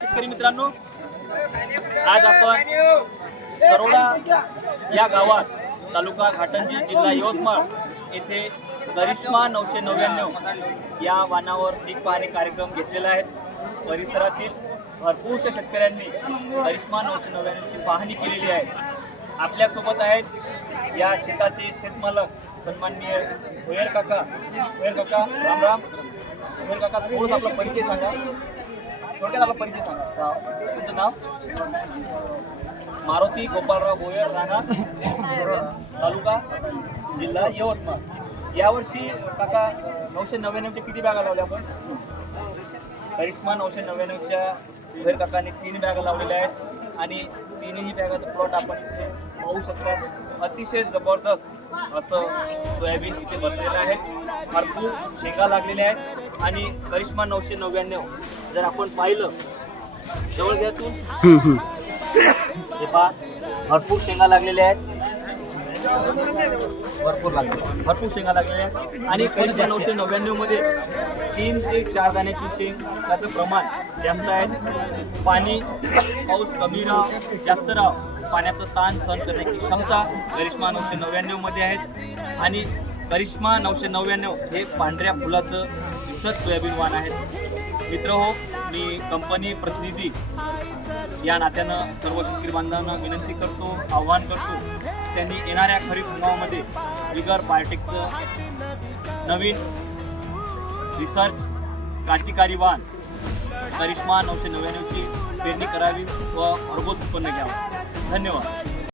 शेतकरी मित्रांनो, आज आपण करोडा या गावात तालुका घाटंजी जिल्हा यवतमाळ येथे करिश्मा 999 या वाहनावर पीक पाहणी कार्यक्रम घेतलेला आहे। परिसरातील भरपूरशा शेतकऱ्यांनी करिश्मा 999 ची पाहणी केलेली आहे। आपल्यासोबत आहेत या शेताचे शेतमालक सन्माननीय भोयर काका। राम राम। भोयर काका, थोडं आपला परिचय सांगा। थोडक्यात आपला परिचय सांगा। तुमचं नाव? मारुती गोपालराव भोयर, राहणार तालुका जिल्हा यवतमाळ। यावर्षी काका 999 चे किती बॅगा लावल्या आपण? करिश्मा 999 च्या भोयर काकाने 3 बॅगा लावलेल्या आहेत आणि तिन्ही बॅगाचा प्लॉट आपण इथे पाहू शकता। अतिशय जबरदस्त असं सोयाबीन इथे बसलेलं आहे। भरपूर शेंगा लागलेल्या आहेत आणि करिश्मा 999 जर आपण पाहिलं जवळ घ्या तू, हे पहा भरपूर शेंगा लागलेल्या आहेत। भरपूर शेंगा लागलेल्या आहेत आणि करिश्मा 999 मध्ये 3 ते 4 दाण्याची शेंगाचं प्रमाण जास्त आहे। पाणी पाऊस कमी राहावं जास्त राहावं, पाण्याचं ताण सहन करण्याची क्षमता करिश्मा 999 मध्ये आहे। आणि करिश्मा 999 हे पांढऱ्या फुलाचं विशद सोयाबीन वाण आहे। मित्र हो, मी कंपनी प्रतिनिधी या नात्यानं सर्व शेतकरी बांधवांना विनंती करतो, आव्हान करतो, त्यांनी येणाऱ्या खरीप हंगामामध्ये बिगर बायोटेकचं नवीन रिसर्च क्रांतिकारी वाण करिश्मा 999 ची पेरणी करावी व भरघोस उत्पन्न घ्यावं। धन्यवाद।